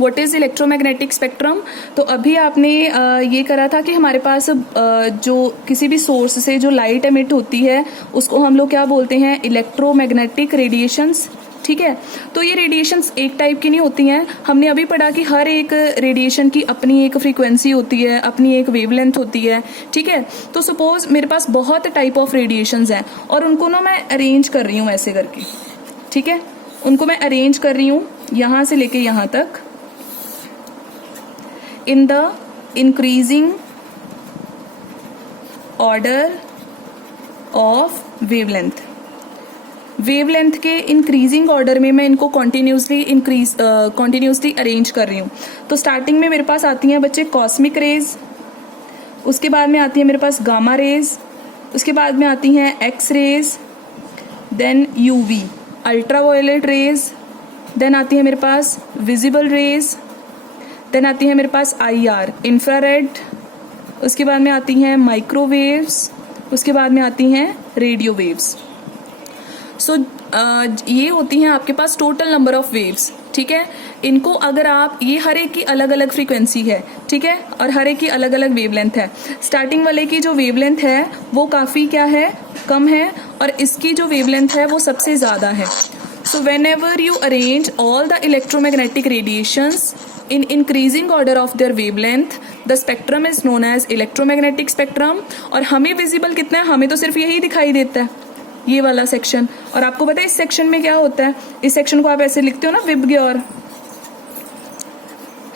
What is electromagnetic spectrum. तो अभी आपने ये करा था कि हमारे पास जो किसी भी सोर्स से जो लाइट एमिट होती है उसको हम लोग क्या बोलते हैं, इलेक्ट्रोमैग्नेटिक रेडिएशंस। ठीक है, तो ये रेडिएशंस एक टाइप की नहीं होती हैं। हमने अभी पढ़ा कि हर एक रेडिएशन की अपनी एक फ्रीक्वेंसी होती है, अपनी एक वेवलेंथ होती है। ठीक है, तो सपोज मेरे पास बहुत टाइप ऑफ रेडिएशंस हैं और उनको ना मैं अरेंज कर रही हूँ ऐसे करके। ठीक है, उनको मैं अरेंज कर रही हूँ यहाँ से लेके यहाँ तक in the increasing order of wavelength. Wavelength के इंक्रीजिंग ऑर्डर में मैं इनको कॉन्टिन्यूसली अरेंज कर रही हूँ। तो स्टार्टिंग में मेरे पास आती हैं बच्चे कॉस्मिक रेज, उसके बाद में आती है मेरे पास गामा रेज, उसके बाद में आती हैं X rays, then UV ultraviolet rays, then आती है मेरे पास विजिबल रेज, देन आती है मेरे पास IR इंफ्रारेड, उसके बाद में आती हैं माइक्रोवेव्स, उसके बाद में आती हैं रेडियो वेव्स। सो ये होती हैं आपके पास टोटल नंबर ऑफ वेव्स। ठीक है, इनको अगर आप, ये हर एक की अलग अलग फ्रीक्वेंसी है। ठीक है, और हर एक की अलग अलग वेवलेंथ है। स्टार्टिंग वाले की जो वेवलेंथ है वो काफ़ी क्या है, कम है, और इसकी जो वेवलेंथ है वो सबसे ज़्यादा है। So when ever you arrange all the electromagnetic radiations in increasing order of their wavelength, the spectrum is known as electromagnetic spectrum। और हमें विजिबल कितना है, हमें तो सिर्फ यही दिखाई देता है, ये वाला सेक्शन। और आपको पता है इस सेक्शन में क्या होता है, इस सेक्शन को आप ऐसे लिखते हो ना, विबग्योर।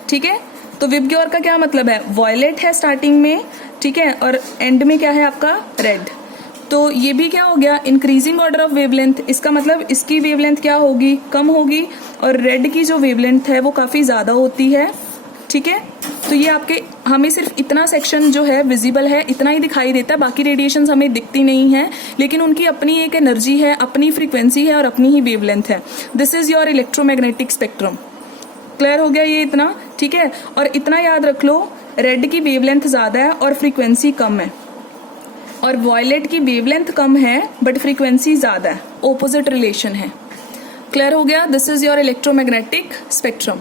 ठीक है, तो विबग्योर का क्या मतलब है, वॉयलेट है स्टार्टिंग में। ठीक है, और एंड में क्या है आपका, रेड। तो ये भी क्या हो गया, इंक्रीजिंग ऑर्डर ऑफ वेवलेंथ। इसका मतलब इसकी वेवलेंथ क्या होगी, कम होगी, और रेड की जो वेवलेंथ है वो काफ़ी ज़्यादा होती है। ठीक है, तो ये आपके, हमें सिर्फ इतना सेक्शन जो है विजिबल है, इतना ही दिखाई देता है, बाकी रेडिएशंस हमें दिखती नहीं है, लेकिन उनकी अपनी एक एनर्जी है, अपनी फ्रीक्वेंसी है और अपनी ही वेवलेंथ है। This is your electromagnetic spectrum. Clear हो गया ये इतना। ठीक है, और इतना याद रख लो, रेड की वेवलेंथ ज़्यादा है और फ्रीक्वेंसी कम है, और वॉयलेट की वेवलेंथ कम है बट फ्रीक्वेंसी ज़्यादा है, ओपोजिट रिलेशन है। क्लियर हो गया, this is your electromagnetic spectrum.